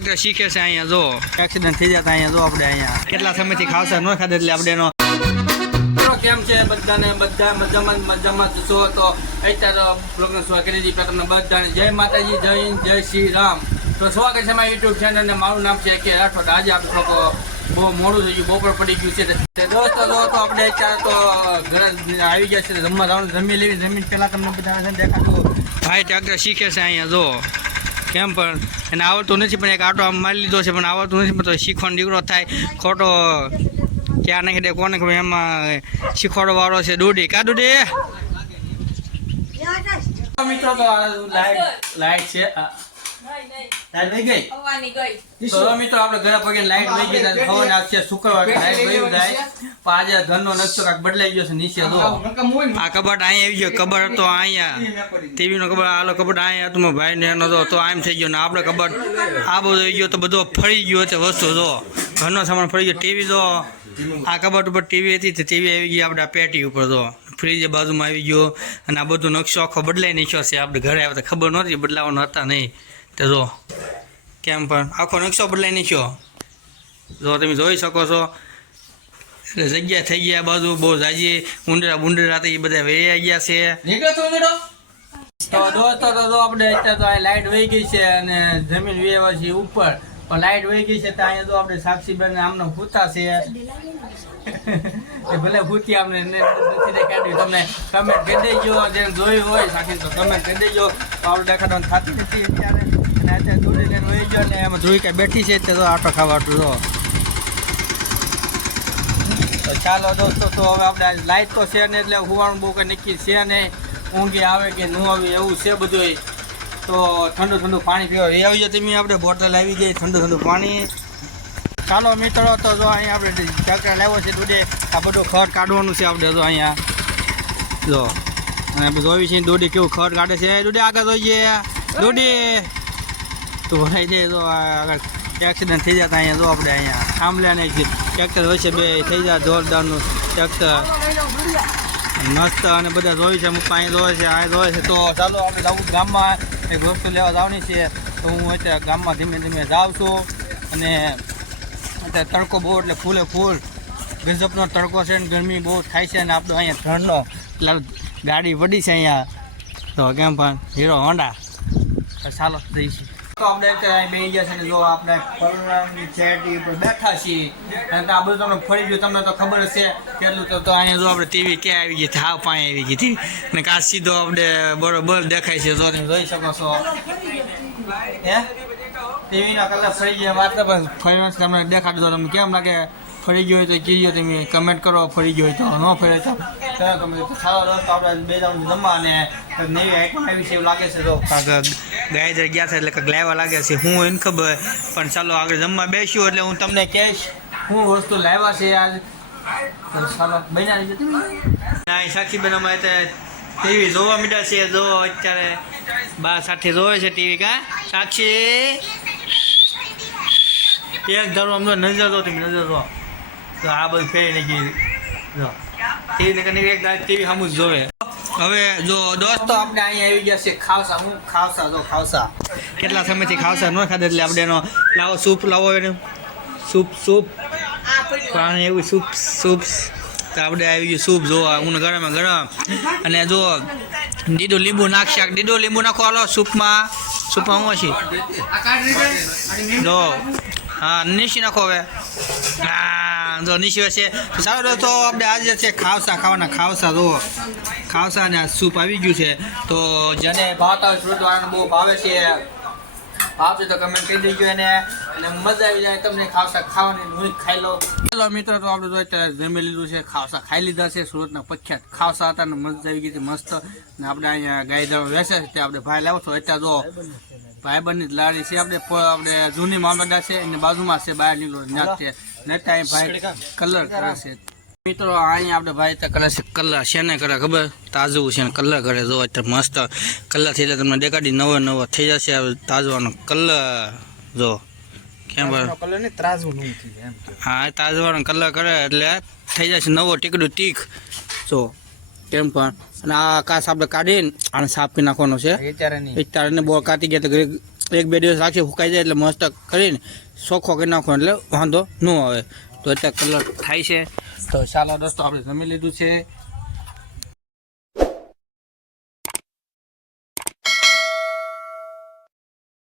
Tractor શીખે છે અહીંયા જો. એક્સિડન્ટ થઈ જતા અહીંયા જો આપણે અહીંયા. કેટલા સમયથી ખાવસા ન ખાધે એટલે આપણે એનો કેમ છે? બધાને બધા મજામાં જ મજામાં છો? તો અત્યારે બ્લોગનો સ્વાગત કરી દીધી તમને બધાને જય માતાજી જય હિન્દ જય શ્રી રામ. તો સ્વાગત છે મારા યુટ્યુબ ચેનલ ને મારું નામ છે કે રાઠોડ. આજે આપણે લોકો બહુ મોડું થઈ ગયું બપોર પડી ગયું છે. તે દોસ્તો દોસ્તો આપણે અત્યારે તો ઘરે આવી ગયા છે જમવા જવાનું જમી લેવી જમીન પહેલાં તમને બધા દેખાતું ભાઈ ત્યાં શીખે છે અહીંયા જો. કેમ પણ? એને આવડતું નથી પણ એક આટો આમ મારી લીધો છે પણ આવડતું નથી પણ તો શીખવાનો દીકરો થાય. ખોટો ક્યાં નાખી દે કોને ખબર? એમાં શીખવાડો વાળો છે દોડી કા દોડી મિત્રો તો લાઈટ લાઈટ છે. લાઈટ વહી ગઈ? હવાની ગઈ. તો મિત્રો આપણે ઘરે પગે લાઈટ વહી ગઈ ત્યારે ખબર ના શુક્રવાર લાઈટ વહી જાય પણ આજે ઘરનો નકશો બદલાઈ ગયો છે નીચે જો આ કબાટ અહીંયા આવી ગયો કબાટ હતો અહીંયા. ટીવી નો કબાટ આલો કબાટ અહીંયા હતું ભાઈ ને એનો તો તો આમ થઈ ગયો. ને આપણે કબાટ આ બધો આવી ગયો તો બધો ફરી ગયો છે વસ્તુ જો. ઘરનો સામાન ફરી ગયો. ટીવી જો. આ કબાટ ઉપર ટીવી હતી તો ટીવી આવી ગઈ આપણે પેટી ઉપર જો. ફ્રીજ બાજુમાં આવી ગયો. અને આ બધું નકશો આખો બદલાઈ નાખ્યો છે. આપણે ઘરે આવ્યા તો ખબર નહોતી બદલાવાનો હતા નહીં. તે જો કેમ પણ? આખો નકશો બદલાઈ નાખ્યો. જો તમે જોઈ શકો છો એટલે જગ્યા થઈ ગયા બાજુ બહુ જાજી ઉંડરા બુંડરા એ બધા વેયા ગયા છે. તો દોસ્તો તો જો આપણે અત્યારે તો અહીં લાઈટ વહી ગઈ છે અને જમીન વેવા છે ઉપર. પણ લાઈટ વહી ગઈ છે તો અહીંયા તો આપણે સાક્ષીબેન આમને ભૂતા છે. એ ભલે ભૂતી આમને નથી દેખાડ્યું. તમને કમેન્ટ કરી દેજો જેને જોયું હોય સાક્ષી તો કમેન્ટ કરી દેજો. તો આપણે દેખાડવાનું થતું નથી અત્યારે. અત્યારે દૂરી લઈને ને એમાં જોઈ કે બેઠી છે તે આટો ખાવાટું જો. તો ચાલો દોસ્તો, તો હવે આપણે લાઈટ તો છે ને એટલે હુવાનું બહુ કંઈ નક્કી છે નહીં. ઊંઘી આવે કે ન આવે એવું છે બધું તો ઠંડુ ઠંડુ પાણી પીવા એ આવી તમે, આપણે બોટલ આવી ગઈ, ઠંડુ ઠંડુ પાણી. ચાલો મિત્રો, તો જો અહીંયા આપણે ચકરા લાવ્યો છે દૂધે, આ બધું ખડ કાઢવાનું છે આપણે જો અહીંયા. જો. અને આપણે જોઈ છે દૂધી કેવું ખડ કાઢે છે. દૂધી આગળ જોઈએ. દૂધી. તો ભાઈ જાય તો આગળ એક્સિડન્ટ થઈ જતા અહીંયા, જો આપણે અહીંયા આંબલાને ટ્રેક્ટર હોય છે, બે થઈ જાય જોરદારનું ટ્રેક્ટર મસ્ત અને બધા જોયું છે મુક અહીંયા જોવે છે આ જોવે છે. તો ચાલો આપણે જવું ગામમાં, એક વસ્તુ લેવા જવાની છે. તો હું અત્યારે ગામમાં ધીમે ધીમે જાઉં છું. અને અત્યારે તડકો બહુ એટલે ફૂલે ફૂલ. ગજબનો તડકો છે ને ગરમી બહુ થાય છે અને આપણો અહીંયા ઠંડનો એટલે ગાડી વડી છે અહીંયા. તો કેમ પણ, હીરો હોન્ડા. ચાલો જઈશું. તો આપણે અત્યારે બે ગયા છે ને જો આપણે પરણાની ચેટી ઉપર બેઠા છીએ. અને તો આ બધું તમને ફરી ગયું તમને તો ખબર છે કેટલું તો તો અહીંયા જો આપણે ટીવી ક્યાં આવી ગઈ હાવ પાણી આવી ગઈ હતી. ને કાં સીધો આપણે બરોબર દેખાય છે. જો તમે જોઈ શકો છો. હે? ટીવીના કલર ફરી ગયા. વાત તો ફરી તમને દેખાડજો તમને કેમ લાગે ફરી ગયો હોય તો કહેજો તમે કમેન્ટ કરો ફરી ગયો હોય તો ન ફરે તો. સારો રસ્તો આપણે બે જણ જમવા અને નવી આઈટમ આવી છે એવું લાગે છે તો. ગાય ગાયદર ગયા છે એટલે કંઈક લાવવા લાગે છે હું એને ખબર. પણ ચાલો આગળ જમવા બેસ્યું એટલે હું તમને કહીશ હું વસ્તુ લાવ્યા છે આજ. ચાલો બન્યા ના સાક્ષી બેન અમારે ટીવી જોવા મીડા છે. જો અત્યારે બા સાથે જોવે છે ટીવી કા? સાક્ષી એક ધારો આમ તો નજર જો તમે નજર દો. તો આ બધું ફેરી નાખી જો. ટીવી ને એક ટીવી સામુ જ જોવે. હવે જો દોસ્તો આપણે અહીંયા આવી ગયા છે ખાવસા. હું ખાવસા જો ખાવસા. કેટલા સમયથી ખાવસા ન ખાધા એટલે આપણે એનો લાવો સૂપ લાવો એને. Soup soup. પાણી એવું સૂપ સૂપ. તો આપણે આવી ગયું સૂપ જોવા. હું ગરમ ગરમ. અને જો દીદો લીંબુ નાખશે. દીદો લીંબુ નાખો. હાલો સૂપમાં. સૂપમાં હું છે જો. હા નીચી નાખો હવે. હા. જો નીચી છે સારું ચાલો તો આપણે આજે છે ખાવસા, ખાવાના ખાવસા. જુઓ ખાવસા અને સૂપ આવી ગયું છે. તો જેને ભાવતા હોય ફ્રૂટ વાળાને બહુ ભાવે છે ભાવશે તો કમેન્ટ કરી દેજો એને. અને મજા આવી જાય તમને ખાવસા ખાવાની હું ખાઈ લો ચાલો મિત્રો, તો આપણે જોઈએ જમી લીધું છે, ખાવસા ખાઈ લીધા છે. સુરતના પ્રખ્યાત ખાવસા હતા ને મજા આવી ગઈ હતી મસ્ત. ને આપણે અહીંયા ગાય દવા વેસે છે આપણે ભાઈ લાવો છો. અત્યારે જો ભાઈબંધની લારી છે, આપણે આપણે જૂની મામલતદાર છે, એની બાજુમાં છે બહાર નીકળો ત્યાં છે. અહીં ભાઈ કલર કરે છે. મિત્રો અહીંયા આપણે ભાઈ તો કલર છે કલર છે ને કરે ખબર? તાજું છે ને કલર કરે જો અત્યારે મસ્ત કલર થઈ જાય તમને દેખાડી નવો નવો થઈ જશે તાજવાનો કલર. જો કેમ હા તાજવાનો કલર કરે એટલે થઈ જશે નવો ટીકડું ટીક જો કેમ પણ? અને આ કાશ આપણે કાઢીને આને સાફ કરી નાખવાનો છે. અત્યારે બોળ કાઢી ગયા તો ઘરે એક બે દિવસ રાખી સુકાઈ જાય એટલે મસ્ત કરીને ચોખ્ખો કરી નાખો એટલે વાંધો ન આવે. તો અત્યારે કલર થાય છે. તો ચાલો દોસ્તો, આપણે જમી લીધું છે.